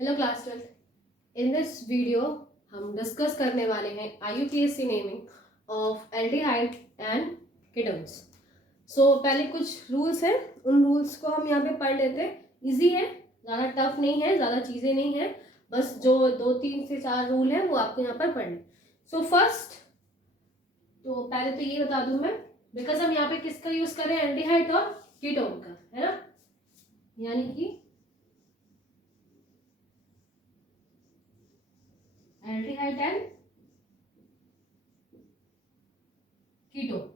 Hello class 12। In this video हम discuss करने वाले हैं IUPAC naming of aldehyde and ketones. पहले कुछ रूल्स हैं, उन रूल्स को हम यहाँ पे पढ़ लेते हैं। इजी है, ज़्यादा टफ नहीं है, ज़्यादा चीज़ें नहीं है, बस जो 2 3 से 4 रूल हैं वो आपको यहाँ पर पढ़ने। फर्स्ट तो पहले तो ये बता दूं मैं, बिकॉज हम यहाँ पे किसका यूज कर रहे हैं, एल्डिहाइड और कीटोन का, है ना, यानी कि एल्डिहाइड एंड कीटोन।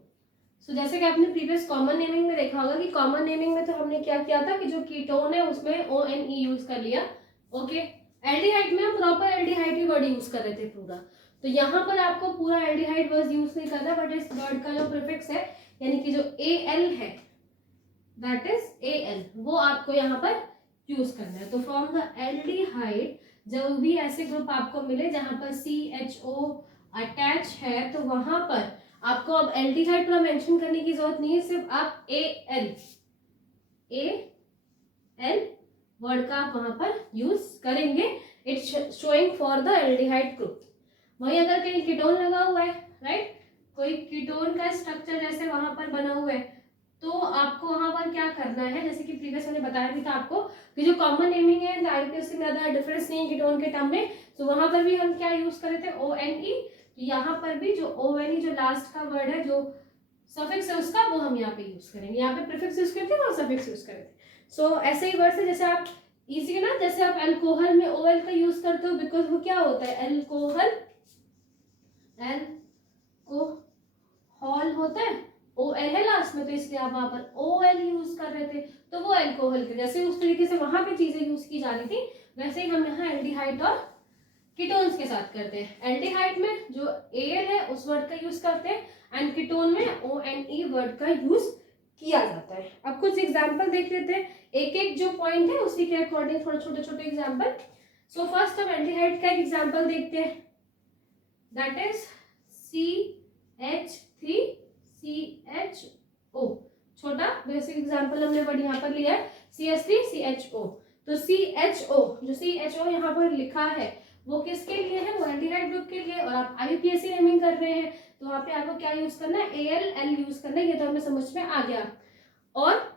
जैसे कि आपने प्रीवियस कॉमन नेमिंग में देखा होगा कि कॉमन नेमिंग में तो हमने क्या किया था कि जो कीटोन है उसमें ONE यूज कर लिया। ओके, एल्डिहाइड में हम प्रॉपर एल्डिहाइड की वर्ड यूज कर रहे थे पूरा, तो यहाँ पर आपको पूरा एल्डिहाइड वर्ड यूज नहीं करना, बट इस वर्ड का जो प्रीफिक्स है यानी कि जो AL है, दैट इज AL, वो आपको यहाँ पर यूज करना है। तो फ्रॉम द एल्डिहाइड जब भी ऐसे ग्रुप आपको मिले जहां पर CHO अटैच है, तो वहां पर आपको अब एल्डिहाइड पूरा मेंशन करने की जरूरत नहीं है, सिर्फ आप AL वर्ड का आप वहां पर यूज करेंगे। It's showing for the aldehyde group. वही अगर कहीं कीटोन लगा हुआ है, राइट, कोई कीटोन का स्ट्रक्चर जैसे वहां पर बना हुआ है, तो आपको वहां पर क्या करना है, जैसे कि प्रीवियस मैंने बताया भी था आपको कि जो कॉमन नेमिंग है IUPAC में ज्यादा डिफरेंस नहीं है कीटोन के टर्म में, तो वहां पर भी हम क्या यूज कर रहे थे, ONE। यहाँ पर भी जो ONE जो लास्ट का वर्ड है, जो सफिक्स है उसका, वो हम यहाँ पे यूज करेंगे। यहाँ पे प्रीफिक्स यूज करते हैं और सफिक्स यूज करते हैं। ऐसे ही वर्ड है, जैसे आप इजी है ना, जैसे आप अल्कोहल में OL का यूज करते हो, बिकॉज वो क्या होता है, अल्कोहल, एल्कोहल होता है, OL है लास्ट में, तो इसलिए आप वहां पर OL यूज कर रहे थे, तो वो अल्कोहल के जैसे उस तरीके से वहां पे चीजें यूज की जा रही थी, वैसे ही हम यहाँ एल्डिहाइड और कीटोन्स के साथ करते हैं। एल्डिहाइड में जो AL है उस वर्ड का यूज करते हैं, एंड कीटोन में ONE वर्ड का यूज किया जाता है। अब कुछ एग्जांपल देख लेते हैं, एक एक जो पॉइंट है उसी के अकॉर्डिंग थोड़े छोटे छोटे एग्जांपल। फर्स्ट हम एल्डिहाइड का एक एग्जांपल देखते हैं, दैट इज CH3CHO। छोटा बेसिक एग्जांपल हमने वर्ड यहाँ पर लिया है, CH3CHO। तो CHO, जो CHO यहाँ पर लिखा है वो किसके लिए है, वो एल्डिहाइड ग्रुप के लिए, और आप IUPAC नेमिंग कर रहे हैं, तो वहां पे आपको क्या यूज करना है, AL यूज करना है, ये तो हमें समझ में आ गया। और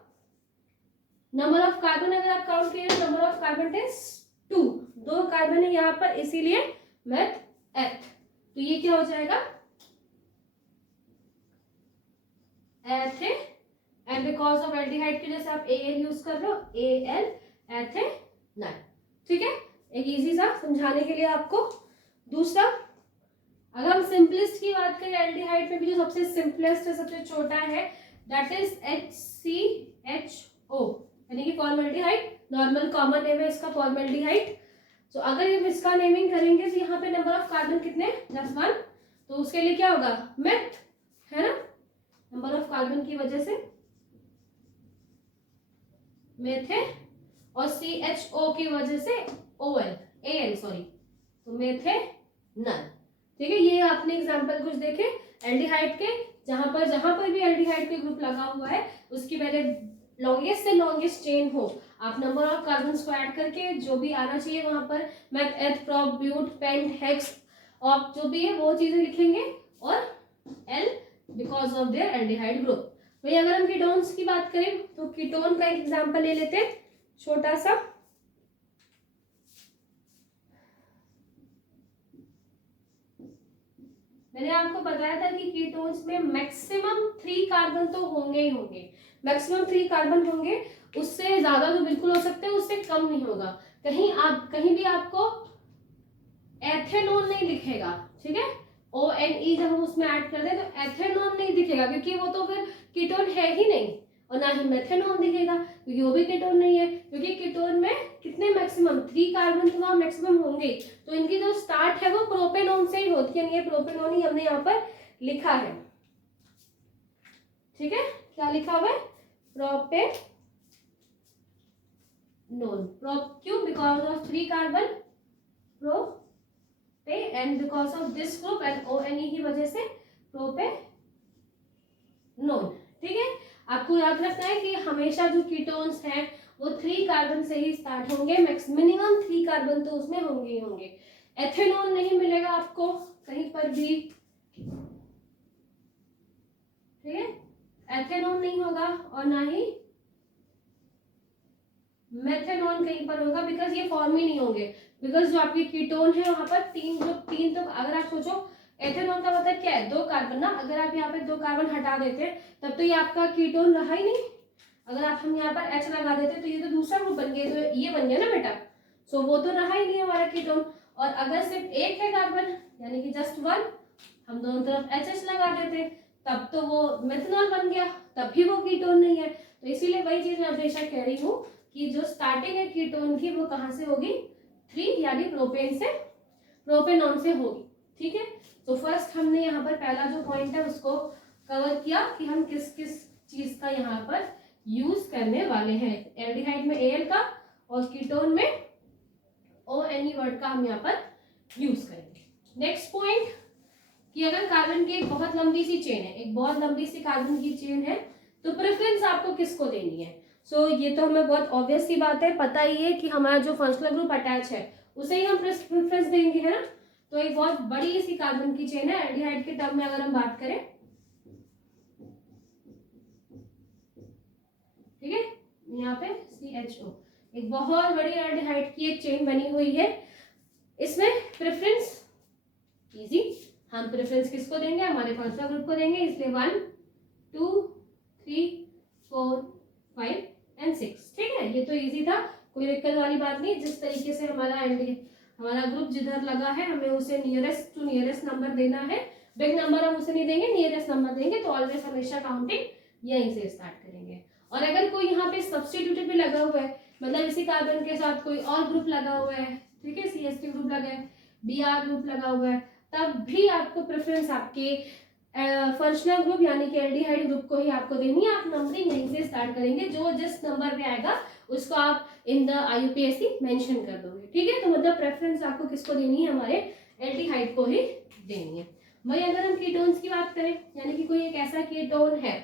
नंबर ऑफ कार्बन अगर आप काउंट करिए, number of carbon is 2, 2 carbon है यहाँ पर, इसीलिए मेथ एथ, तो ये क्या हो जाएगा, एथे, एंड बिकॉज ऑफ एल्डिहाइड की वजह से आप AL यूज कर रहे हो, AL एथेनाइन। ठीक है, एक इजी सा समझाने के लिए आपको। दूसरा, अगर हम सिंपलेस्ट की बात करें, एल्डिहाइड में भी जो सबसे सिंपलेस्ट है, सबसे छोटा है, दैट इज HCHO, यानी कि फॉर्मल्डिहाइड, नॉर्मल कॉमन नेम है इसका फॉर्मल्डिहाइड। तो अगर हम इसका नेमिंग करेंगे तो यहाँ पे नंबर ऑफ कार्बन कितने, जस्ट 1, तो उसके लिए क्या होगा, मेथ, है ना, नंबर ऑफ कार्बन की वजह से मेथ है, और CHO की वजह से AN, सॉरी, तो मेथ है नन। ठीक है, ये आपने एग्जांपल कुछ देखे एल्डिहाइड के, जहां पर भी एल्डिहाइड के ग्रुप लगा हुआ है उसकी पहले लॉन्गेस्ट से लॉन्गेस्ट चेन हो, आप नंबर ऑफ कार्बन को ऐड करके जो भी आना चाहिए वहां पर मेथ, एथ, प्रोप, ब्यूट, पेंट, हेक्स, और जो भी है वो चीजें लिखेंगे, और L because of their aldehyde group. वही अगर हम कीटोन्स की बात करें तो कीटोन का एक एग्जांपल ले लेते हैं छोटा सा। मैंने आपको बताया था कि कीटोन्स में मैक्सिमम 3 कार्बन तो होंगे ही होंगे, मैक्सिमम 3 कार्बन होंगे, उससे ज्यादा तो बिल्कुल हो सकते हैं, उससे कम नहीं होगा। कहीं भी आपको एथेनॉल नहीं दिखेगा, ठीक है, ONE जब हम उसमें ऐड कर दें तो एथेनॉल नहीं दिखेगा, क्योंकि वो तो फिर कीटोन है ही नहीं, और ना ही मेथेनॉल दिखेगा क्योंकि वो भी कीटोन नहीं है, क्योंकि कीटोन में कितने मैक्सिमम 3 कार्बन तो वहां मैक्सिमम होंगे, तो इनकी जो स्टार्ट है वो प्रोपेनॉन से ही होती है, ये प्रोपेनॉन ही हमने यहाँ पर लिखा है। ठीक है, क्या लिखा हुआ है, प्रोपेनॉन, क्यों, because of 3 carbon pro and because of this group and ONE की वजह से प्रोपेनॉन। ठीक है, आपको याद रखना है कि हमेशा जो कीटोन्स हैं वो 3 कार्बन से ही स्टार्ट होंगे, मिनिमम 3 कार्बन तो उसमें होंगे ही होंगे। एथेनॉल नहीं मिलेगा आपको कहीं पर भी, ठीक है, एथेनॉल नहीं होगा और ना ही मेथेनॉल कहीं पर होगा, बिकॉज ये फॉर्म ही नहीं होंगे, बिकॉज जो आपकी कीटोन है वहां पर तीन तो अगर आप सोचो एथेनॉल का मतलब क्या है, 2 कार्बन ना, अगर आप यहाँ पे 2 कार्बन हटा देते तब तो ये आपका कीटोन रहा ही नहीं। अगर आप हम यहाँ पर H लगा देते तो ये तो दूसरा ग्रुप बन गया, तो ये बन गया ना बेटा, सो वो तो रहा ही नहीं हमारा कीटोन। और अगर सिर्फ एक है कार्बन यानी कि जस्ट 1, हम दोनों तरफ HH लगा देते तब तो वो मेथनॉल बन गया, तब भी वो कीटोन नहीं है। तो इसीलिए वही चीज मैं हमेशा कह रही हूँ कि जो स्टार्टिंग है कीटोन की वो कहाँ से होगी, 3 यानी प्रोपेन से, प्रोपेनॉन से होगी, ठीक है। तो फर्स्ट हमने यहाँ पर पहला जो पॉइंट है उसको कवर किया कि हम किस किस चीज का यहाँ पर यूज करने वाले हैं। एल्डिहाइड में Al का और कीटोन में ONe वर्ड का हम यहाँ पर यूज करेंगे। नेक्स्ट पॉइंट कि अगर कार्बन की एक बहुत लंबी सी चेन है, एक बहुत लंबी सी कार्बन की चेन है, तो प्रेफरेंस आपको किसको देनी है। सो ये तो हमें बहुत ऑब्वियस सी बात है, पता ही है कि हमारा जो फंक्शनल ग्रुप अटैच है उसे ही हम प्रेफरेंस देंगे, है ना। तो एक बहुत बड़ी सी कार्बन की चेन है, एल्डिहाइड के टर्म में अगर हम बात करें, ठीक है, यहाँ पे CHO एक बहुत बड़ी एल्डिहाइड की एक चेन बनी हुई है। इसमें प्रेफरेंस इजी, हम प्रेफरेंस किसको देंगे, हमारे फंक्शनल ग्रुप को देंगे, इसलिए 1 2 3 4 5 एंड 6, ठीक है। ये तो इजी था, कोई दिक्कत वाली बात नहीं। जिस तरीके से हमारा ग्रुप जिधर लगा है हमें उसे नियरेस्ट टू नियरेस्ट नंबर देना है, बिग नंबर हम उसे नहीं देंगे, नियरेस्ट नंबर देंगे। तो ऑलवेज हमेशा काउंटिंग यहीं से स्टार्ट करेंगे। और अगर कोई यहाँ पे सब्स्टिट्यूट भी लगा हुआ है, मतलब इसी कार्बन के साथ कोई और ग्रुप लगा हुआ है, ठीक है, CH3 ग्रुप लगा है, Br ग्रुप लगा हुआ है, तब भी आपको प्रेफरेंस आपके फंक्शनल ग्रुप यानी कि एल्डिहाइड ग्रुप को ही आपको देनी है। आप नंबरिंग यहीं से स्टार्ट करेंगे, जो जिस नंबर पे आएगा उसको आप इन द IUPAC मेंशन कर दोगे, ठीक है। तो मतलब प्रेफरेंस आपको किसको देनी है, हमारे एल्डिहाइड को ही देनी है। वही अगर हम कीटोन्स की बात करें, यानी कि कोई एक ऐसा कीटोन है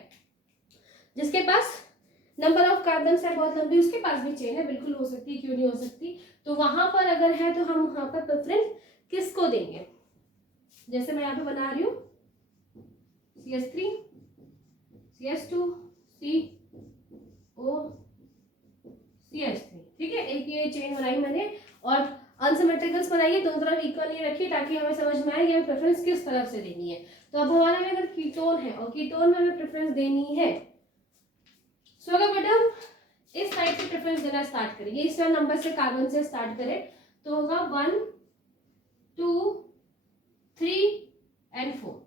जिसके पास नंबर ऑफ कार्बन है बहुत लंबी, उसके पास भी चेन है, बिल्कुल हो सकती है, क्यों नहीं हो सकती। तो वहां पर अगर है तो हम वहां पर प्रेफरेंस किसको देंगे, जैसे मैं यहाँ पे बना रही हूँ CH3 CH2 CO CH3, ठीक है। एक ये चेन बनाई मैंने और अनसिमेट्रिकल्स बनाइए, दोनों तरफ इक्वल नहीं रखी ताकि हमें समझ में आए कि प्रेफरेंस किस तरफ से देनी है। तो अब हमारे में अगर कीटोन है और कीटोन में हमें प्रेफरेंस देनी है, सो अगर बेटा इस साइड से प्रेफरेंस देना स्टार्ट करेंगे, इस नंबर से कार्बन से स्टार्ट करें तो होगा 1 2 3 एंड 4।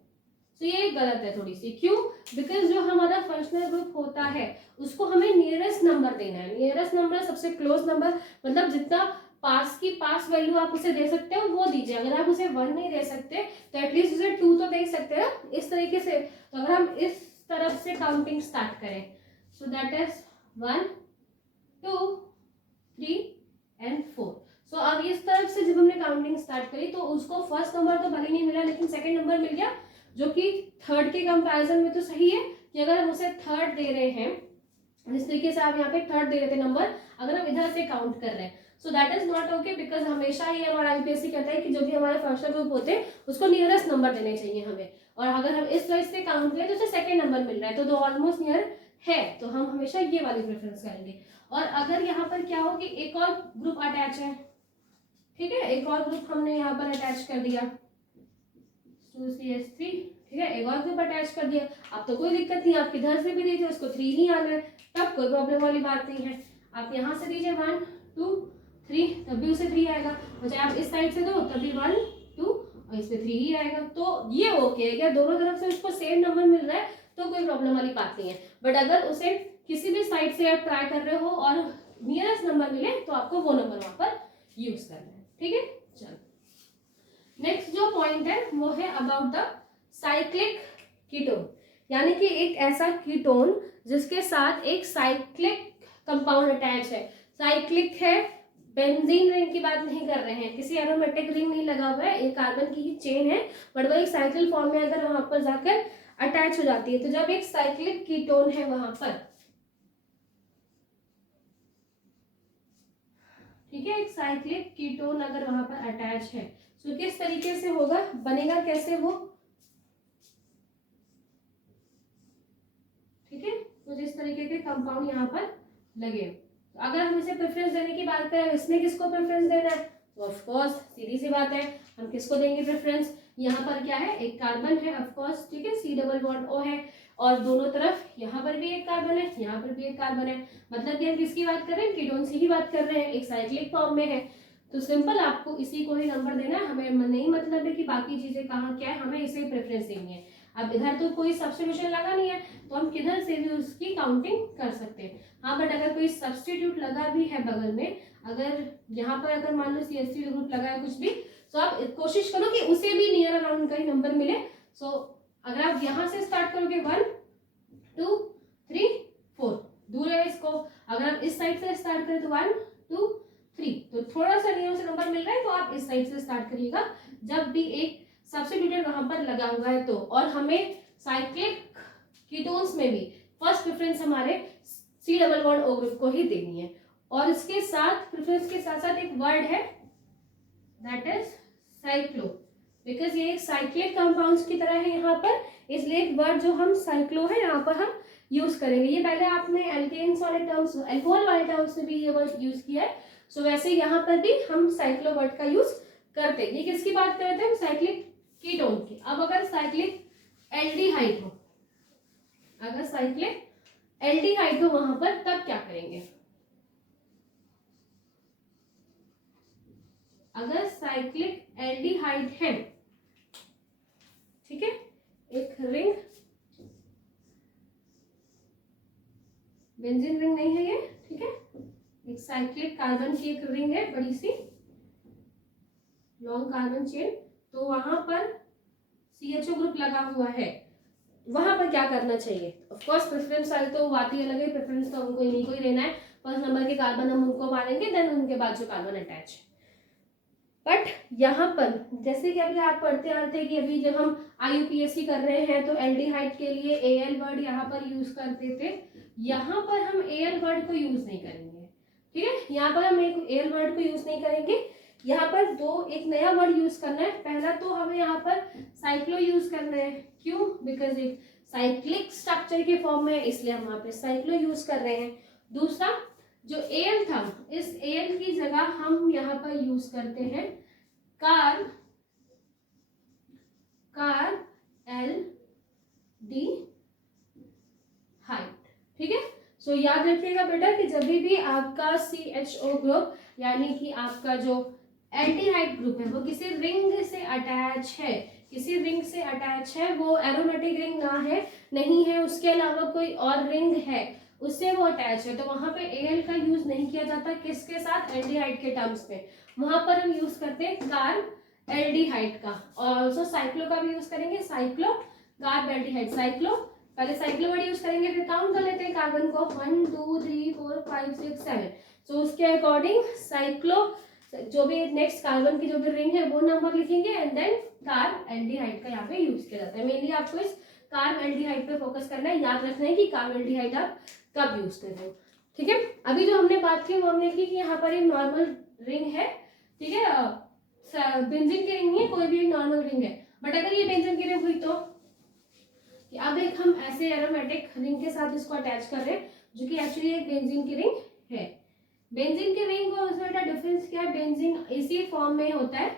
तो ये गलत है थोड़ी सी, क्यों, बिकॉज जो हमारा फंक्शनल ग्रुप होता है उसको हमें नियरेस्ट नंबर देना है। नियरेस्ट नंबर सबसे क्लोज नंबर, मतलब जितना पास वैल्यू आप उसे दे सकते हो वो दीजिए। अगर आप उसे 1 नहीं दे सकते तो एटलीस्ट उसे 2 तो दे सकते हैं इस तरीके से। तो अगर हम इस तरफ से काउंटिंग स्टार्ट करें, सो दैट इज 1 2 3 एंड 4। सो अब इस तरफ से जब हमने काउंटिंग स्टार्ट करी तो उसको फर्स्ट नंबर तो भले नहीं मिला लेकिन सेकंड नंबर मिल गया, जो कि थर्ड के कंपैरिजन में तो सही है कि अगर हम उसे थर्ड दे रहे हैं, जिस तरीके से आप यहाँ पे थर्ड दे रहे थे नंबर, अगर हम इधर से काउंट कर रहे हैं, so that is not okay, because हमेशा ही हमारा IUPAC कहता है कि जो भी हमारे फंक्शनल ग्रुप होते हैं उसको नियरेस्ट नंबर देने चाहिए हमें। और अगर हम इस वजह से काउंट करें तो उसे सेकेंड नंबर मिल रहा है, तो दो ऑलमोस्ट नियर है, तो हम हमेशा ये वाली प्रेफरेंस करेंगे। और अगर यहाँ पर क्या हो कि एक और ग्रुप अटैच है, ठीक है, एक और ग्रुप हमने यहाँ पर अटैच कर दिया 2CH3, ठीक है, एक और ग्रुप अटैच कर दिया, अब तो कोई दिक्कत नहीं, आप किधर से भी दीजिए उसको 3 ही आना है, तब कोई प्रॉब्लम वाली बात नहीं है। आप यहाँ से दीजिए 1 2 3 तब भी उसे 3 आएगा, और चाहे आप इस साइड से दो तभी 1 2 और इस पे 3 ही आएगा। तो ये ओके है क्या, दोनों तरफ से उसको सेम नंबर मिल रहा है तो कोई प्रॉब्लम वाली बात नहीं है। बट अगर उसे किसी भी साइड से आप ट्राई कर रहे हो और नियरेस्ट नंबर मिले तो आपको वो नंबर वहां पर यूज करना है, ठीक है। चलो नेक्स्ट जो पॉइंट है वो है अबाउट द साइक्लिक कीटोन, यानी कि एक ऐसा कीटोन जिसके साथ एक साइक्लिक कंपाउंड अटैच है। साइक्लिक है, बेंजीन रिंग की बात नहीं कर रहे हैं, किसी एरोमेटिक रिंग नहीं लगा हुआ है, एक कार्बन की ही चेन है, बट वो एक साइकिल फॉर्म में अगर वहां पर जाकर अटैच हो जाती है, तो जब एक साइक्लिक कीटोन है वहां पर, ठीक है, एक साइक्लिक कीटोन अगर वहां पर अटैच है तो किस तरीके से होगा, बनेगा कैसे वो, ठीक है। तो जिस तरीके के कंपाउंड यहाँ पर लगे, तो अगर हम इसे प्रेफरेंस देने की बात करें, इसमें किसको प्रेफरेंस देना है, तो ऑफ कोर्स सीधी सी बात है, हम किसको देंगे प्रेफरेंस। यहाँ पर क्या है, एक कार्बन है ऑफ कोर्स, ठीक है, C डबल बॉन्ड O है, और दोनों तरफ यहाँ पर भी एक कार्बन है, यहाँ पर भी एक कार्बन है, मतलब कि हम किसकी बात कर रहे हैं, कीटोन की बात कर रहे हैं, एक साइक्लिक फॉर्म में है। तो सिंपल आपको इसी को ही नंबर देना है, हमें नहीं मतलब है कि बाकी चीजें कहाँ क्या है, हमें इसे प्रेफरेंस देनी है। अब इधर तो कोई सब्स्टिट्यूशन लगा नहीं है, तो हम किधर से भी उसकी काउंटिंग कर सकते हैं। हाँ, बट अगर कोई सब्स्टिट्यूट लगा भी है बगल में, अगर यहाँ पर अगर मान लो CH3 ग्रुप लगा है कुछ भी, तो आप कोशिश करो कि उसे भी नियर अराउंड का ही नंबर मिले। सो अगर आप यहाँ से स्टार्ट करोगे 1 2 3 4, दूर है इसको, अगर आप इस साइड से स्टार्ट करें तो 1 2 3, तो थोड़ा सा नियर से नंबर मिल रहा है, तो आप इस साइड से स्टार्ट करिएगा जब भी एक सब्स्टिट्यूटेड वहां पर लगा हुआ है तो। और हमें साइक्लिक कीटोन्स में भी फर्स्ट प्रेफरेंस हमारे C double bond O group को ही देनी है। और इसके साथ प्रेफरेंस के साथ साथ एक वर्ड है दैट इज साइक्लो, बिकॉज ये एक साइक्लिक कंपाउंड्स की तरह है यहाँ पर, इसलिए एक वर्ड जो हम साइक्लो है यहाँ पर हम यूज करेंगे। ये पहले आपने एल्केन्स वाले टर्म्स, अल्कोहल वाले टर्म्स में भी ये वर्ड यूज किया है, सो वैसे यहाँ पर भी हम साइक्लो वर्ड का यूज करते हैं। ये किसकी बात कर रहे थे हम, साइक्लिक कीटोन की। अब अगर साइक्लिक एल्डिहाइड हो, अगर साइक्लिक एल्डिहाइड हो वहां पर, तब क्या करेंगे, अगर साइक्लिक एल्डिहाइड है, ठीक है, एक रिंग, बेंजीन रिंग नहीं है ये, ठीक है, एक साइक्लिक कार्बन की एक रिंग है बड़ी सी लॉन्ग कार्बन चेन, तो वहां पर CHO ग्रुप लगा हुआ है, वहां पर क्या करना चाहिए। ऑफ कोर्स प्रेफरेंस वाली तो बात ही अलग है, प्रेफरेंस तो हमको इन्हीं को ही देना है, फर्स्ट नंबर के कार्बन हम उनको मारेंगे, देन उनके बाद जो कार्बन अटैच है। बट यहाँ पर जैसे कि अभी आप पढ़ते आते हैं कि अभी जब हम IUPAC कर रहे हैं तो एल्डिहाइड के लिए AL वर्ड यहाँ पर यूज करते थे, यहाँ पर हम AL वर्ड को यूज नहीं करेंगे, ठीक है, यहाँ पर हम एक AL वर्ड को यूज नहीं करेंगे, यहाँ पर एक नया वर्ड यूज करना है। पहला तो हमें यहाँ पर साइक्लो यूज करना है, क्यों, बिकॉज एक साइक्लिक स्ट्रक्चर के फॉर्म में, इसलिए हम वहां पे साइक्लो यूज कर रहे हैं। दूसरा जो AL था, इस AL की जगह हम यहाँ पर यूज करते हैं एल्डिहाइड, ठीक है। सो याद रखिएगा बेटा कि जब भी आपका CHO ग्रुप यानी कि आपका जो एल्डिहाइड ग्रुप है वो किसी रिंग से अटैच है, किसी रिंग से अटैच है, वो एरोमेटिक रिंग ना है, नहीं है, उसके अलावा कोई और रिंग है उससे वो अटैच है, तो वहां पे AL का यूज नहीं किया जाता, किसके साथ, एल्डिहाइड के टर्म्स में, वहां पर हम यूज करते हैं कार्ब एल्डिहाइड का, और ऑल्सो साइक्लो का भी यूज करेंगे, साइक्लो कार्ब एल्डिहाइड, साइक्लो, पहले साइक्लो वर्ड यूज करेंगे, फिर काउंट कर लेते हैं कार्बन को 1 2 3 4 5 6 7, सो उसके अकॉर्डिंग साइक्लो जो भी नेक्स्ट कार्बन की जो भी रिंग है वो नंबर लिखेंगे, एंड देन कार्ब एल्डिहाइड का यहाँ पे यूज किया जाता है। मेनली आपको इस कार्ब एल्डिहाइड पे फोकस करना है, याद रखना है कि कार्ब एल्डिहाइड आप कब यूज कर रहे हो, ठीक है। अभी जो हमने बात की वो हमने की कि यहाँ पर एक नॉर्मल रिंग है, ठीक है, बेंजीन की रिंग नहीं है, कोई भी एक नॉर्मल रिंग है, बट अगर ये बेंजीन की रिंग हुई तो कि अब एक हम ऐसे एरोमेटिक रिंग के साथ इसको अटैच कर रहे हैं जो कि एक्चुअली एक बेंजीन की रिंग है। बेंजीन की रिंग और उसमें डिफरेंस क्या है, बेंजीन इसी फॉर्म में होता है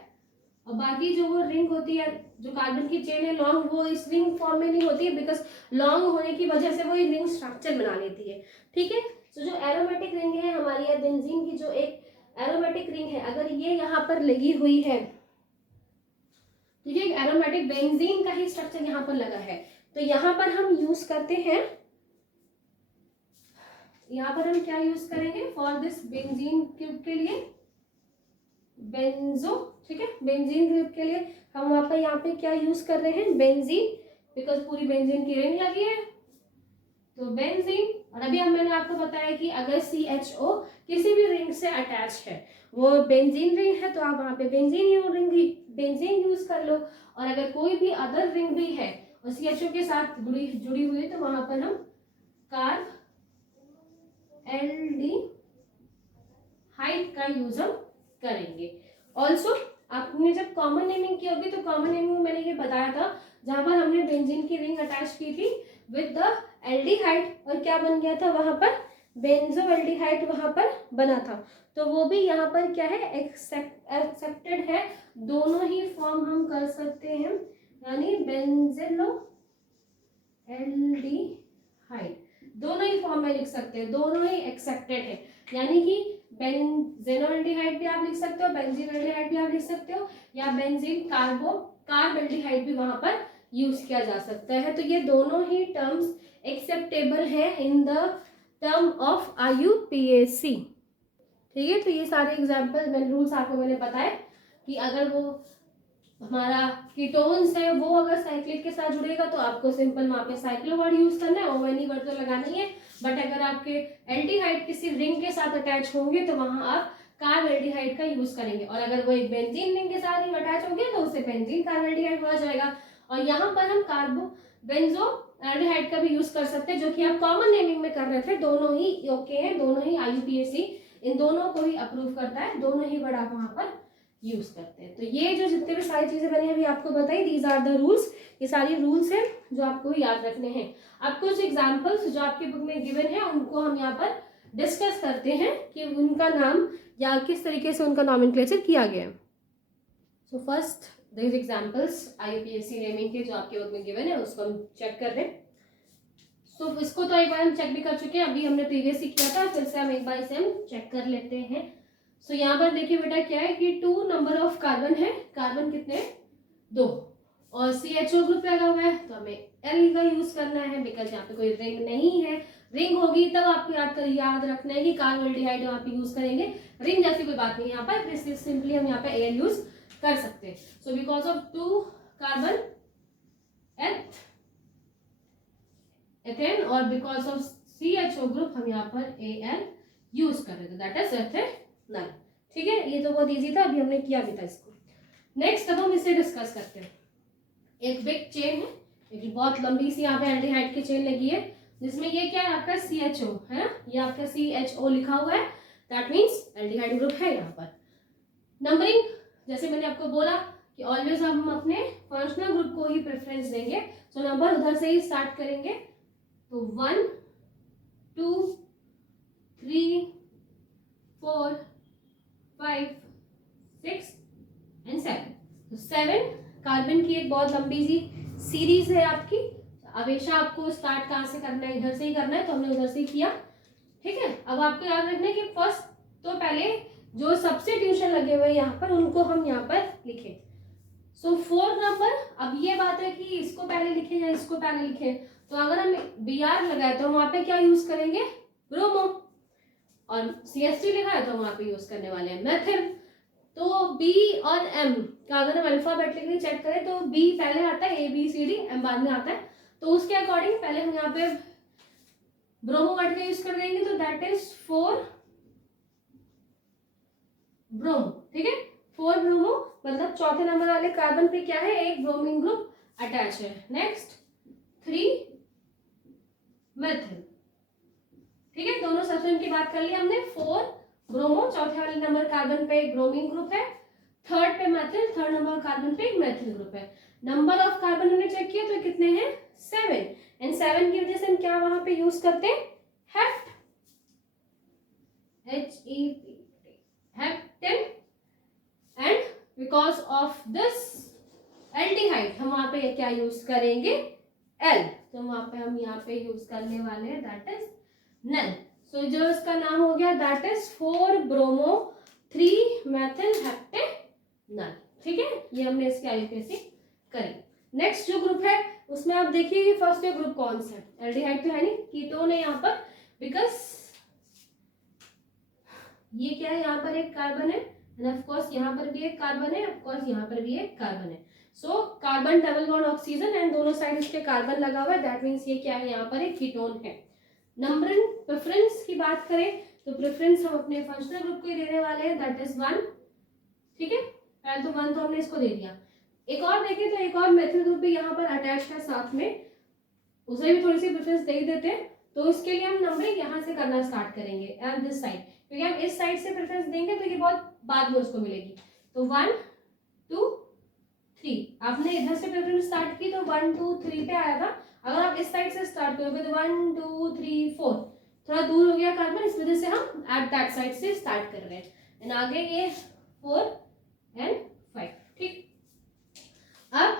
और बाकी जो वो रिंग होती है, जो कार्बन की चेन है लॉन्ग, वो इस रिंग फॉर्म में नहीं होती है, बिकॉज लॉन्ग होने की वजह से वो एक रिंग स्ट्रक्चर बना लेती है, ठीक है। तो जो एरोमेटिक रिंग है हमारी या बेंजीन की जो एक एरोमेटिक रिंग है, अगर ये यहाँ पर लगी हुई है, ठीक है, एरोमेटिक बेंजीन का ही स्ट्रक्चर यहाँ पर लगा है, तो यहाँ पर हम यूज करते हैं, यहाँ पर हम क्या यूज करेंगे फॉर दिस बेंजीन ग्रुप के लिए, बेंजो, ठीक है, बेंजीन ग्रुप के लिए हम वहां पर यहाँ पे क्या यूज कर रहे हैं, बेंजीन, बिकॉज पूरी बेंजीन की रिंग लगी है, तो बेंजीन। और अभी हम मैंने आपको बताया कि अगर CHO किसी भी रिंग से अटैच है, वो बेंजीन रिंग है, तो आप वहां पे बेंजीन यूज कर लो, और अगर कोई भी अदर रिंग भी है और CHO के साथ जुड़ी हुई है, तो वहां पर हम कार्ब एल्डिहाइड हाइड का यूज हम करेंगे। ऑल्सो आपने जब कॉमन नेमिंग की होगी तो कॉमन नेमिंग में मैंने ये बताया था जहां पर हमने बेंजीन की रिंग अटैच की थी विद द एल्डिहाइड और क्या बन गया था वहां पर बेंजो एल्डिहाइड वहां पर बना था। तो वो भी यहाँ पर क्या है एक्सेप्टेड है, दोनों ही फॉर्म हम कर सकते हैं, यानी बेंजेलो एल्डिहाइड दोनों ही फॉर्म में लिख सकते हैं, दोनों ही एक्सेप्टेड है। यानी कि बेंजेनो एल्डिहाइड भी आप लिख सकते हो, बेंजीन एल्डिहाइड भी आप लिख सकते हो, या बेंजीन कार्ब एल्डिहाइड भी वहां पर यूज किया जा सकता है। तो ये दोनों ही टर्म्स एक्सेप्टेबल है in the term of IUPAC। ठीक है, तो ये सारे एग्जाम्पल मैंने रूल्स आपको मैंने बताए कि अगर वो हमारा कीटोन्स है वो अगर साइक्लिक के साथ जुड़ेगा तो आपको सिंपल वहां पे साइक्लो वर्ड यूज करना है, ओवेनी वर्ड तो लगाना ही है। बट अगर आपके एल्डिहाइड किसी रिंग के साथ अटैच होंगे तो वहां आप कार्ब एल्डिहाइड का यूज करेंगे, और अगर वो एक बेंजीन रिंग के साथ ही अटैच होंगे तो उसे बेंजीन कार्ब एल्डिहाइड बोला जाएगा। और यहाँ पर हम कार्बो बेंजो एल्डिहाइड का भी यूज कर सकते हैं, जो कि आप कॉमन नेमिंग में कर रहे थे। दोनों ही ओके हैं, दोनों ही IUPAC इन दोनों को ही अप्रूव करता है, दोनों ही वर्ड आप वहां पर यूज करते हैं। तो ये जो जितने भी सारी चीजें मैंने अभी आपको बताई, दीज आर द रूल्स, ये सारी रूल्स हैं जो आपको याद रखने हैं। अब कुछ एग्जांपल्स जो आपकी बुक में गिवन है उनको हम यहाँ पर डिस्कस करते हैं कि उनका नाम या किस तरीके से उनका नॉमेनक्लेचर किया गया है। So first these examples IUPAC naming के जो आपके बुक में गिवन है उसको हम चेक कर रहे हैं। सो इसको तो एक बार हम चेक भी कर चुके हैं, अभी हमने प्रीवियस ही किया था, फिर से हम एक बार इसे हम चेक कर लेते हैं। सो यहाँ पर देखिए बेटा क्या है कि 2 नंबर ऑफ कार्बन है, कार्बन कितने 2, और CHO ग्रुप लगा हुआ है तो हमें L का यूज करना है बिकॉज यहाँ पे कोई रिंग नहीं है। रिंग होगी तब आपको याद रखना है कि कार्ब एल्डिहाइड आप यूज करेंगे, रिंग जैसी कोई बात नहीं यहाँ पर, सिंपली हम यहाँ पे AL यूज कर सकते हैं। So because of 2 carbon ethane और बिकॉज ऑफ CHO ग्रुप हम यहाँ पर AL यूज कर रहे थे, दैट इज एथेनॉल। ठीक है, ये तो बहुत इजी था, अभी हमने किया भी था इसको। नेक्स्ट अब हम इसे डिस्कस करते हैं। एक बिग चेन है, एक बहुत लंबी सी यहाँ पे एल्डिहाइड की चेन लगी है, जिसमें ये क्या है आपका CHO है ना, ये आपका CHO लिखा हुआ है, दैट मीन्स एल्डिहाइड ग्रुप है यहाँ पर। नंबरिंग जैसे मैंने आपको बोला कि ऑलवेज हम अपने फंक्शनल ग्रुप को ही प्रेफरेंस देंगे, तो नंबर उधर से ही स्टार्ट करेंगे। तो 1 2 3 4 5 6 एंड 7। तो 7 कार्बन की एक बहुत लंबी सी सीरीज है आपकी, हमेशा आपको स्टार्ट कहाँ से करना है, इधर से ही करना है, तो हमने उधर से ही किया। ठीक है, अब आपको याद रखना है कि फर्स्ट तो पहले जो सब्स्टिट्यूशन लगे हुए यहाँ पर उनको हम यहाँ पर लिखें। सो 4 नंबर, अब ये बात है कि इसको पहले लिखें या इसको पहले लिखें, तो अगर हम Br लगाए तो वहां पे क्या यूज करेंगे ब्रोमो, और CH3 लिखा है तो वहां पे यूज करने वाले हैं मेथिल। तो B और M का अगर हम अल्फाबेटिकली चेक करें तो B पहले आता है, ABCD, M बाद में आता है, तो उसके अकॉर्डिंग पहले हम यहाँ पे ब्रोमो वर्ड का यूज कर देंगे, तो दैट इज 4 ब्रोमो। ठीक है, 4 ब्रोमो मतलब चौथे नंबर वाले कार्बन पे क्या है, एक ब्रोमीन ग्रुप अटैच है। Next 3 methyl. ठीक है, दोनों सब्स्टेंस की बात कर ली हमने। 4 ब्रोमो, चौथे वाले नंबर कार्बन पे एक ब्रोमीन ग्रुप है, थर्ड पे मेथिल, थर्ड नंबर कार्बन पे एक मेथिल ग्रुप है। नंबर ऑफ कार्बन हमने चेक किया तो कितने हैं 7, एंड 7 की वजह से हम क्या वहां पे यूज करते हैं hept, HEPT, heptane, and because of this aldehyde हम वहां पे क्या यूज करेंगे L, तो वहां पे हम यहाँ पे यूज करने वाले हैं दैट इज नल। सो जो इसका नाम हो गया that is 4 bromo 3 methyl heptanol. ठीक है, ये हमने इसकी IUPAC करी। नेक्स्ट जो ग्रुप है उसमें आप देखिए फर्स्ट ग्रुप कौन सा है, एल्डिहाइड तो है नहीं, कीटोन है यहाँ पर, बिकॉज ये क्या है यहाँ पर एक कार्बन है, एंड ऑफ कोर्स यहाँ पर भी एक कार्बन है, ऑफ कोर्स यहाँ पर भी एक कार्बन है। So carbon double bond oxygen and दोनों साइड इसके कार्बन लगा हुआ है, दैट मीन्स ये क्या है यहाँ पर एक कीटोन है। नंबरिंग प्रेफरेंस की बात करें तो प्रेफरेंस हम अपने फंक्शनल ग्रुप को ही देने वाले हैं, दैट इज 1। ठीक है, पहले तो 1 तो हमने इसको दे दिया। एक और देखें तो एक और मेथिल ग्रुप भी यहाँ पर अटैच है साथ में, उसे भी थोड़ी सी प्रेफरेंस दे ही देते हैं। तो इसके लिए हम नंबरिंग यहाँ से करना स्टार्ट करेंगे एंड दिस साइड, क्योंकि हम इस साइड से प्रेफरेंस देंगे तो ये बहुत बाद में उसको मिलेगी। तो 1 2 3, आपने इधर से प्रेफरेंस स्टार्ट की तो 1 2 3 पे आया था। अगर आप इस साइड से स्टार्ट करोगे तो 1 2 3 4, थोड़ा दूर हो गया कार्बन, इस वजह से हम एट दैट साइड से स्टार्ट कर रहे हैं। एंड आगे ये 4 एंड 5, ठीक। अब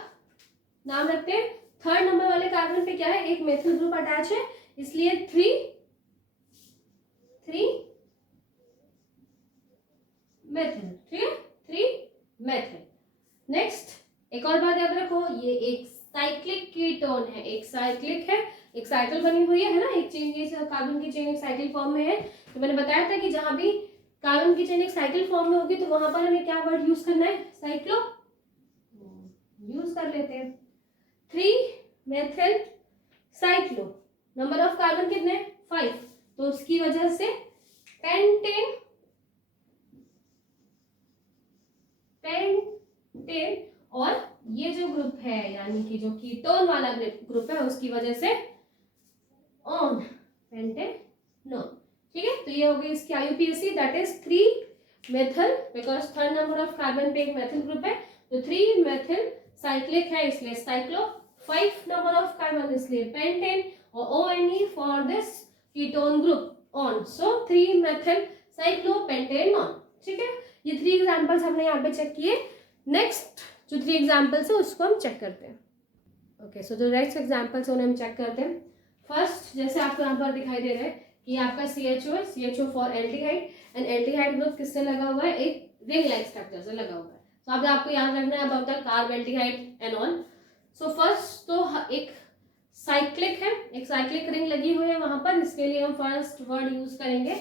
नाम रखते हैं, थर्ड नंबर वाले कार्बन पे क्या है, एक मेथिल ग्रुप अटैच है, इसलिए 3 मेथिल, ठीक है, 3 मेथिल। नेक्स्ट एक और बात याद रखो, ये एक साइक्लिक कीटोन है, एक साइक्लिक है, एक साइकिल बनी हुई है ना, एक चेन, कार्बन की चेन एक साइकिल फॉर्म में है। तो मैंने बताया था कि जहां भी कार्बन की चेन एक साइकिल फॉर्म में होगी तो वहां पर हमें क्या वर्ड यूज करना है, साइक्लो यूज कर लेते हैं। 3 methyl cyclo, number of carbon कितने, 5, तो उसकी वजह से पेंटेन और ये जो ग्रुप है यानी कि जो कीटोन वाला ग्रुप है उसकी वजह से ऑन पेंटेनोन, ठीक है। तो ये हो गई इसकी IUPAC, that is 3 methyl, because third number of carbon पे एक मेथिल ग्रुप है, तो 3 मेथिल साइक्लिक है इसलिए साइक्लो, 5 नंबर ऑफ कार्बन इसलिए पेंटेन, और ONE for this ketone group on, so 3 methyl cyclopentanone, ठीक है। ये 3 एग्जांपल्स हमने यहाँ पे चेक किए। नेक्स्ट जो 3 एग्जांपल्स है उसको हम चेक करते हैं। ओके, सो जो नेक्स्ट एग्जांपल्स उन्हें हम चेक करते हैं। फर्स्ट जैसे आपको यहाँ पर दिखाई दे रहा है कि आपका CHO है, CHO for aldehyde, and aldehyde group किससे लगा हुआ है, एक रिंग लाइक स्ट्रक्चर से लगा हुआ है। तो अब आपको याद रखना है about the carbaldehyde and all. So first तो एक साइक्लिक है, एक साइक्लिक रिंग लगी हुई है वहां पर, इसके लिए हम फर्स्ट वर्ड यूज करेंगे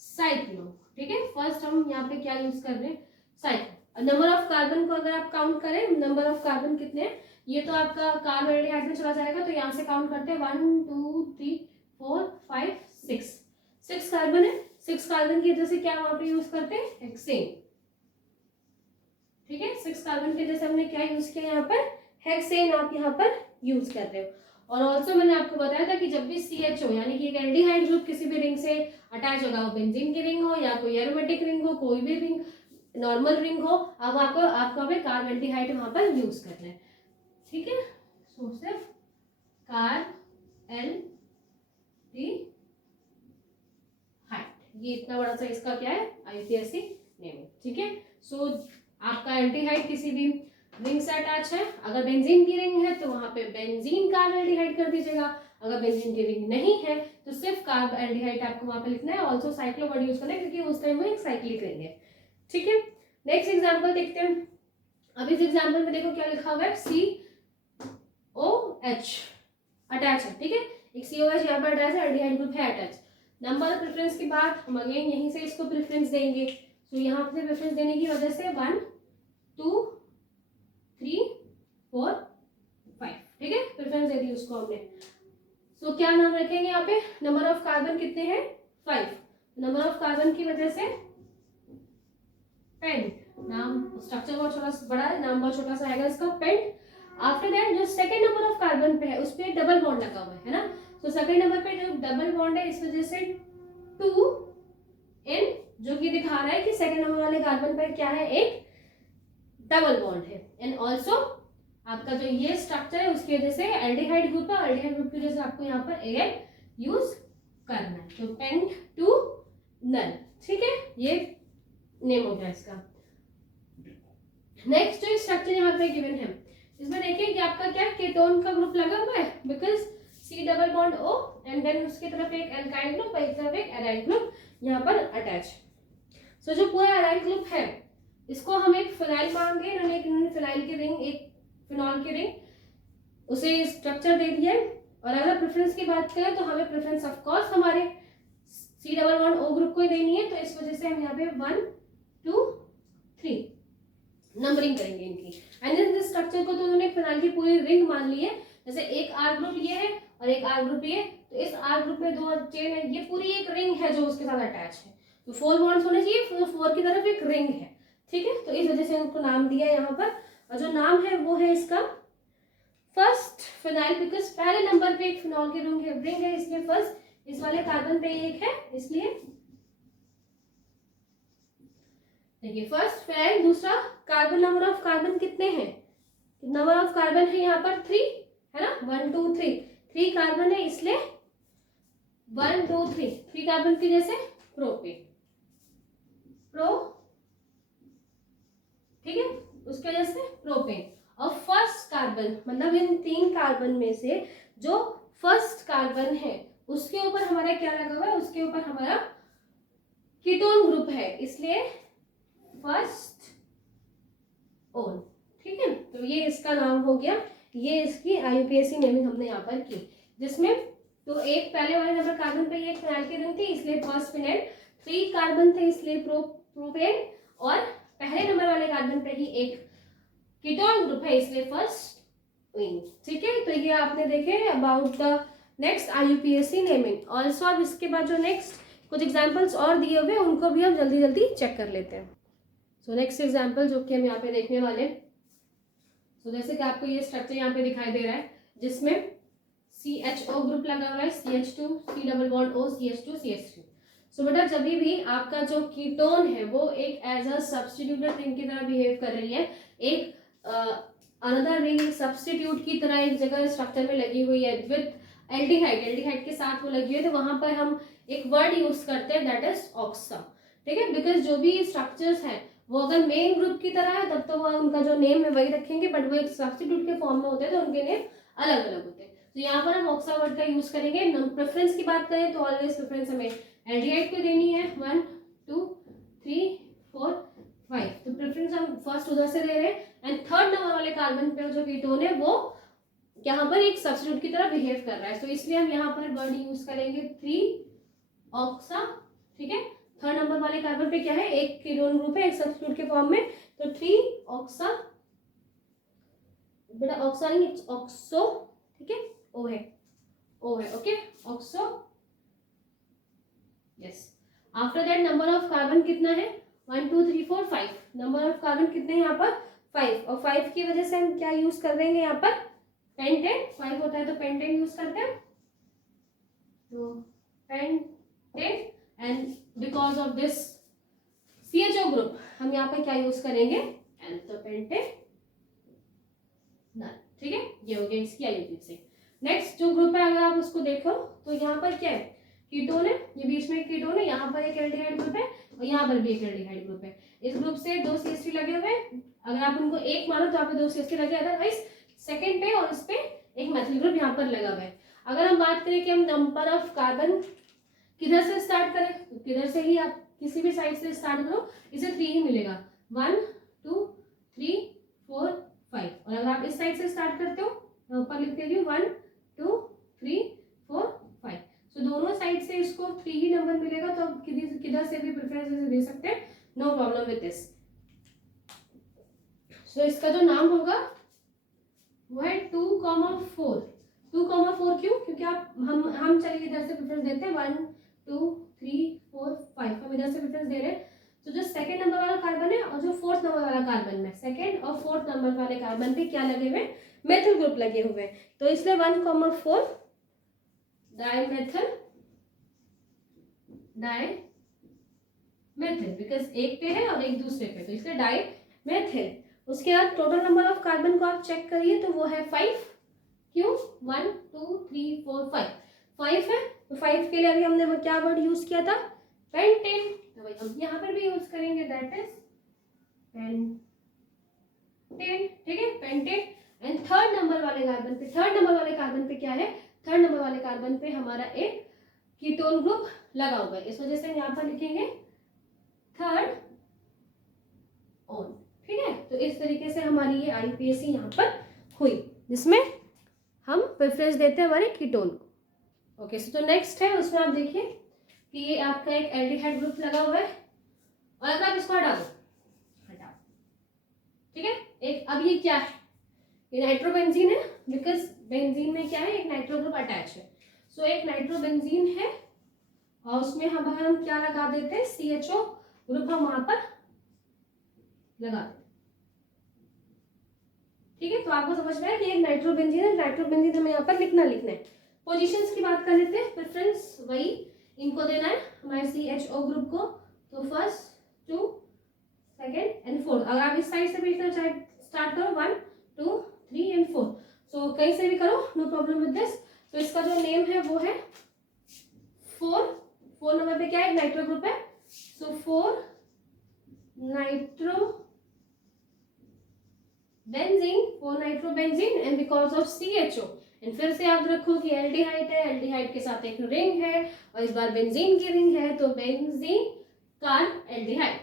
साइक्लो, ठीक है। फर्स्ट हम यहाँ पे क्या यूज कर रहे हैं, साइक्लो। नंबर ऑफ कार्बन को अगर आप काउंट करें, नंबर ऑफ कार्बन कितने हैं, ये तो आपका कार्बोल्डिहाइड में चला जाएगा, तो यहाँ से काउंट करते हैं 1 2 3 4 5 6 कार्बन है। 6 कार्बन की वजह से क्या वहां पे यूज करते हैं, हेक्सेन, ठीक है। 6 कार्बन की वजह से हमने क्या यूज किया यहाँ पर, हेक्सेन आप यहाँ पर यूज कर रहे हो। और ऑल्सो मैंने आपको बताया था कि जब भी CHO यानी कि एक एल्डिहाइड ग्रुप किसी भी रिंग से अटैच होगा, वो बेंजीन की रिंग हो या कोई एरोमेटिक रिंग हो, कोई भी रिंग, नॉर्मल रिंग हो, अब आपको हमें कार्बोल्डिहाइड वहां पर यूज करना है, ठीक है। सो सिर्फ कार्बोल्डिहाइड, ये इतना बड़ा सा इसका क्या है, IUPAC नेम है, ठीक है। सो आपका एल्डिहाइड किसी भी रिंग से अटैच है, अगर बेंजीन की रिंग है तो वहां पे बेंजीन कार्बोल्डिहाइड कर दीजिएगा, अगर बेंजीन की रिंग नहीं है तो सिर्फ कार्बोल्डिहाइड आपको वहां पे लिखना है। ऑल्सो साइक्लो वर्ड यूज करना है क्योंकि उस टाइम वो एक साइक्लिक रिंग है, ठीक है। नेक्स्ट एग्जांपल देखते हैं। अब इस एग्जांपल में देखो क्या लिखा हुआ है, COH अटैच है, ठीक है। एक COH यहाँ पर अटैच है, एल्डिहाइड ग्रुप है अटैच। नंबर प्रेफरेंस के बाद हम अगेन यहीं से इसको प्रेफरेंस देंगे, तो यहाँ से प्रेफरेंस देने की वजह से 1 2 3 4 5, ठीक है, प्रेफरेंस दे दी उसको हमने। सो क्या नाम रखेंगे यहाँ पे, नंबर ऑफ कार्बन कितने हैं, 5, नंबर ऑफ कार्बन की वजह से पेंट, नाम स्ट्रक्चर बहुत छोटा बड़ा है, नाम बहुत छोटा सा आएगा इसका, पेंट। आफ्टर दैट जो सेकंड नंबर ऑफ कार्बन पे है उस पे डबल बॉन्ड लगा हुआ है ना, तो सेकंड नंबर पे जो डबल बॉन्ड है इस वजह से 2N, जो कि दिखा रहा है कि सेकंड नंबर वाले कार्बन पर क्या है, एक डबल बॉन्ड है। एंड ऑल्सो आपका जो ये स्ट्रक्चर है उसकी वजह से एल्डिहाइड ग्रुप है, एल्डिहाइड ग्रुप की वजह से आपको यहाँ पर AL यूज करना है, तो पेंट टू नल, ठीक है, ये नेम हो गया इसका। नेक्स्ट जो स्ट्रक्चर यहाँ पे गिवन है, इसमें देखिए कि आपका क्या कीटोन का ग्रुप लगा हुआ है, because C double bond O and then उसकी तरफ एक एल्काइल ग्रुप, एक तरफ एक एराइल ग्रुप यहाँ पर अटैच। सो जो पूरा एराइल ग्रुप है इसको हम एक फिनाइल मांगे, इन्होंने फिनाइल की रिंग, एक फिनॉल की रिंग, उसे स्ट्रक्चर दे दिया है। और अगर प्रेफरेंस की बात करें तो हमें प्रेफरेंस ऑफ कोर्स हमारे C double bond O group को ही देनी है, तो इस वजह से हम यहाँ पे 1 2 3 नंबरिंग करेंगे इनकी। एंड इस स्ट्रक्चर को तो उन्होंने फिनाइल की पूरी रिंग मान ली है, जैसे एक R ग्रुप ये है और एक R ग्रुप ये, तो इस R ग्रुप में 2 चेन है, ये पूरी एक रिंग है जो उसके साथ अटैच है, तो 4 बॉन्ड्स होने चाहिए, 4 की तरफ एक रिंग है, ठीक है। तो इस वजह से उनको नाम दिया है यहाँ पर, और जो नाम है वो है इसका फर्स्ट फिनाइल, बिकॉज पहले नंबर पे एक फिनॉल की रिंग है इसलिए फर्स्ट, इस वाले कार्बन पे एक है इसलिए देखिए फर्स्ट फिनाइल, दूसरा कार्बन, नंबर ऑफ कार्बन कितने हैं, नंबर ऑफ कार्बन है यहाँ पर 3 है ना, 1 2 3, 3 कार्बन है इसलिए 1 2 3, 3 कार्बन की जैसे प्रोपेन, ठीक है, उसके वजह से प्रोपेन। और फर्स्ट कार्बन मतलब इन 3 कार्बन में से जो फर्स्ट कार्बन है उसके ऊपर हमारा क्या लगा हुआ है, उसके ऊपर हमारा कीटोन ग्रुप है, इसलिए फर्स्ट ओन, ठीक है। तो ये इसका नाम हो गया, ये इसकी IUPAC नेमिंग हमने यहाँ पर की, जिसमें तो एक पहले वाले नंबर कार्बन पे एक फिनाइल की रिंग थी इसलिए फर्स्ट फिनाइल, 3 कार्बन थे इसलिए प्रोपेन, और पहले नंबर वाले कार्बन पे ही एक कीटोन ग्रुप है इसलिए फर्स्ट ओन, ठीक है। तो ये आपने देखे about the next IUPAC naming. Also अब इसके बाद जो नेक्स्ट कुछ एग्जाम्पल्स और दिए हुए उनको भी हम जल्दी जल्दी चेक कर लेते हैं। सो नेक्स्ट एग्जाम्पल जो कि हम यहाँ पे देखने वाले, तो जैसे कि आपको ये स्ट्रक्चर यहाँ पे दिखाई दे रहा है जिसमें CHO ग्रुप लगा हुआ है, CH2 C double bond O CH2 CH3। सो बेटा जब भी आपका जो कीटोन है वो एक एज अ सब्स्टिट्यूटेड रिंग की तरह बिहेव कर रही है, एक अनदर रिंग सब्स्टिट्यूट की तरह एक जगह स्ट्रक्चर में लगी हुई है विथ एल्डिहाइड के साथ वो लगी हुई है, तो वहां पर हम एक वर्ड यूज करते हैं दैट इज ऑक्सा, ठीक है। बिकॉज जो भी स्ट्रक्चर्स हैं वो अगर मेन ग्रुप की तरह है तब तो वो उनका जो नेम है वही रखेंगे, बट वो एक सब्स्टिट्यूट के फॉर्म में होते हैं तो उनके नेम अलग अलग होते हैं। तो यहाँ पर हम ऑक्सा वर्ड का यूज करेंगे। प्रेफरेंस की बात करें तो ऑलवेज प्रेफरेंस हमें एल्डिहाइड को देनी है, 1 2 3 4 5, तो प्रेफरेंस हम फर्स्ट उधर से दे रहे हैं। एंड थर्ड नंबर वाले कार्बन पे जो कीटोन है वो यहाँ पर एक सब्स्टिट्यूट की तरह बिहेव कर रहा है, तो इसलिए हम यहाँ पर वर्ड यूज करेंगे 3 ऑक्सा, ठीक है। थर्ड नंबर वाले कार्बन पे क्या है, एक कीटोन ग्रुप है एक सब्स्टिट्यूट के फॉर्म में, तो 3 ऑक्सा, बेटा ऑक्सा नहीं ऑक्सो, ठीक है, ओ है okay, oxo, yes. After that number of carbon कितना है, 1 2 3 4 5, नंबर ऑफ कार्बन कितने यहाँ पर 5, और 5 की वजह से हम क्या यूज कर देंगे यहाँ पर पेंटेन, 5 होता है तो पेंटेन यूज करते हैं, तो pentane. And because of this CHO group हम यहाँ पे क्या यूज करेंगे एंथोपेंटेन, ठीक है। ये हो गया इसकी IUPAC। नेक्स्ट जो ग्रुप है अगर आप उसको देखो तो यहाँ पर क्या है, कीटोन है, ये बीच में एक कीटोन है, यहाँ पर एक एल्डिहाइड ग्रुप है और यहाँ पर भी एक एल्डिहाइड ग्रुप है। इस ग्रुप से 2 CH3 लगे हुए हैं, अगर आप उनको एक मानो तो यहाँ पे 2 CH3 लगे, अदरवाइज सेकेंड पे और इस पे एक मैथिल ग्रुप यहाँ पर लगा हुआ है। अगर हम बात करें कि हम नंबर ऑफ कार्बन किधर से स्टार्ट करें, तो किधर से ही आप किसी भी साइड से स्टार्ट करो, इसे 3 ही मिलेगा, 1 2 3 4 5, और अगर आप इस साइड से स्टार्ट करते हो मैं ऊपर लिख दे रही हूँ 1 2 3 4 5, सो दोनों साइड से इसको 3 ही नंबर मिलेगा, तो आप किधर से भी प्रेफरेंस दे सकते हैं, नो प्रॉब्लम विद दिस। सो इसका जो नाम होगा वो है 2,4, 2,4 क्यों, क्योंकि आप हम चलिए इधर से प्रेफरेंस देते हैं 1 2 3 4 5, हम इधर से प्रेफरेंस दे रहे हैं, तो जो सेकंड नंबर वाला कार्बन है और जो फोर्थ नंबर वाला कार्बन में, सेकंड और फोर्थ नंबर वाले कार्बन पे क्या लगे हुए, मेथिल ग्रुप लगे हुए हैं, तो इसलिए 1,4 डाइमेथिल बिकॉज एक पे है और एक दूसरे पे, तो इसलिए डाइमेथिल। उसके बाद टोटल नंबर ऑफ कार्बन को आप चेक करिए तो वो है 5, क्यों 1 2 3 4 5 है, तो 5 के लिए अभी हमने क्या वर्ड यूज किया था पेंटेन, तो भाई हम यहाँ पर भी यूज करेंगे दैट इज पेंटेन, ठीक है, पेंटेन। एंड थर्ड नंबर वाले कार्बन पे क्या है, थर्ड नंबर वाले कार्बन पे हमारा एक कीटोन ग्रुप लगा हुआ है, इस वजह से हम यहाँ पर लिखेंगे थर्ड ओन, ठीक है। तो इस तरीके से हमारी ये IUPAC यहाँ पर हुई जिसमें हम प्रेफरेंस देते हैं हमारे कीटोन को। ओके, सो तो नेक्स्ट है उसमें आप देखिए कि ये आपका एक एल्डिहाइड ग्रुप लगा हुआ है, और अगर आप इसको हटा दो, ठीक है, एक अब ये क्या है, ये नाइट्रोबेंजीन है, बिकॉज बेंजीन में क्या है एक नाइट्रो ग्रुप अटैच है, सो एक नाइट्रोबेंजीन है और उसमें हम क्या लगा देते हैं CHO ग्रुप हम वहां पर लगा देते, ठीक है। तो आपको समझ में आया कि एक नाइट्रोबेंजीन है, नाइट्रोबेंजीन हमें यहाँ पर लिखना है। पोजीशंस की बात कर लेते हैं, प्रेफरेंस वही इनको देना है हमारे CHO ग्रुप को, तो फर्स्ट 2 सेकेंड एंड फोर्थ। अगर आप इस साइड से भी स्टार्ट करो 1 2 3 एंड 4, सो कहीं से भी करो, नो प्रॉब्लम विद दिस। तो इसका जो नेम है वो है 4 नंबर पे क्या है, नाइट्रो ग्रुप है, सो 4 nitro benzene and because of CHO। And फिर से याद रखो कि एल्डिहाइड है, एल्डिहाइड के साथ एक रिंग है और इस बार बेंजीन की रिंग है, तो benzene carb aldehyde,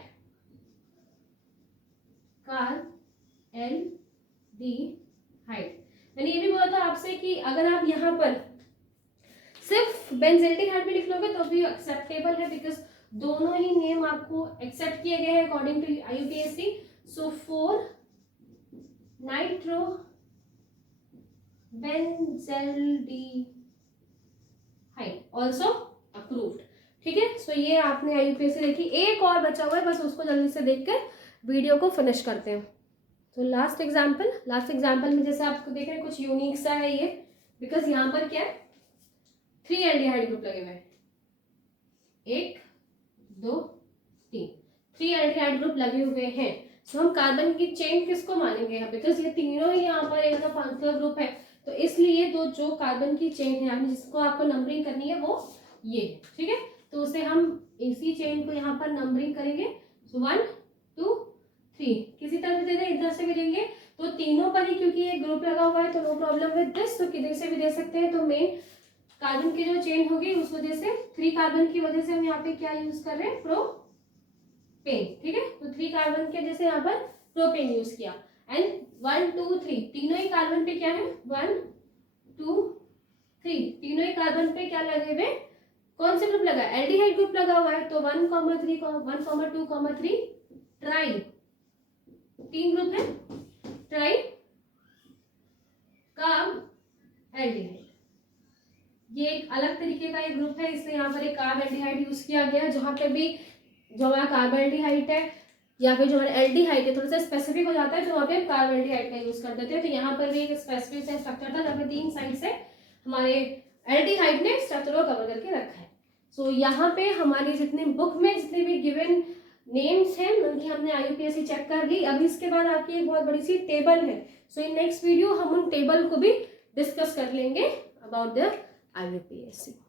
carb aldehyde. मैंने ये भी बोला था आपसे कि अगर आप यहाँ पर सिर्फ बेंजील्डिहाइड भी लिख लोगे तो भी एक्सेप्टेबल है, बिकॉज दोनों ही नेम आपको एक्सेप्ट किए गए हैं according to IUPAC। So 4 nitro benzaldehyde also approved. ठीक है, सो ये आपने IUPAC देखी। एक और बचा हुआ है, बस उसको जल्दी से देखकर वीडियो को फिनिश करते हैं। तो लास्ट एग्जाम्पल में जैसे आपको देख रहे हैं कुछ यूनिक सा है ये, बिकॉज यहाँ पर क्या है 3 एल्डिहाइड ग्रुप लगे हुए हैं, 1 2 3, 3 एल्डिहाइड ग्रुप लगे हुए हैं। सो हम कार्बन की चेन किसको मानेंगे यहाँ पे, बिकॉज ये तीनों ही यहाँ पर एक फंक्शनल ग्रुप है, तो इसलिए तो जो कार्बन की चेन है जिसको आपको नंबरिंग करनी है वो ये, ठीक है, तो उसे हम इसी चेन को यहाँ पर नंबरिंग करेंगे। सो 1 2 3, किसी तरह से दे दें, इधर से भी देंगे, तो तीनों पर ही क्योंकि ये ग्रुप लगा हुआ है तो नो प्रॉब्लम विद दिस, तो किधर से भी दे सकते हैं। तो मेन कार्बन की जो चेन होगी उस वजह से 3 कार्बन की वजह से हम यहाँ पे क्या यूज कर रहे हैं, प्रोपेन, ठीक है, तो 3 कार्बन के जैसे यहाँ पर प्रोपेन यूज किया। एंड 1 2 3 तीनों ही कार्बन पे क्या है, 1 2 3 तीनों ही कार्बन पे क्या लगे हुए, कौन से ग्रुप लगा, एल्डिहाइड ग्रुप लगा हुआ है, तो 1 3 1 2 3 ट्राई, 3 ग्रुप है, ट्राई कार्ब एल्डिहाइड। ये एक अलग तरीके का एक ग्रुप है, इसलिए यहाँ पर एक कार्ब एल्डिहाइड यूज किया गया। जहाँ पे भी जो हमारा कार्ब एल्डिहाइड है या फिर जो हमारा एल्डिहाइड है थोड़ा सा स्पेसिफिक हो जाता है, तो वहाँ पे कार्ब एल्डिहाइड का यूज कर देते हैं। तो यहाँ पर भी एक स्पेसिफिक सा स्ट्रक्चर था जहाँ पे 3 साइड से हमारे एल्डिहाइड ने स्ट्रक्चर को कवर करके रखा है। सो यहाँ पे हमारी जितनी बुक में जितने भी गिवन नेम्स हैं उनकी हमने IUPAC चेक कर ली। अभी इसके बाद आपकी एक बहुत बड़ी सी टेबल है, सो इन नेक्स्ट वीडियो हम उन टेबल को भी डिस्कस कर लेंगे अबाउट द IUPAC।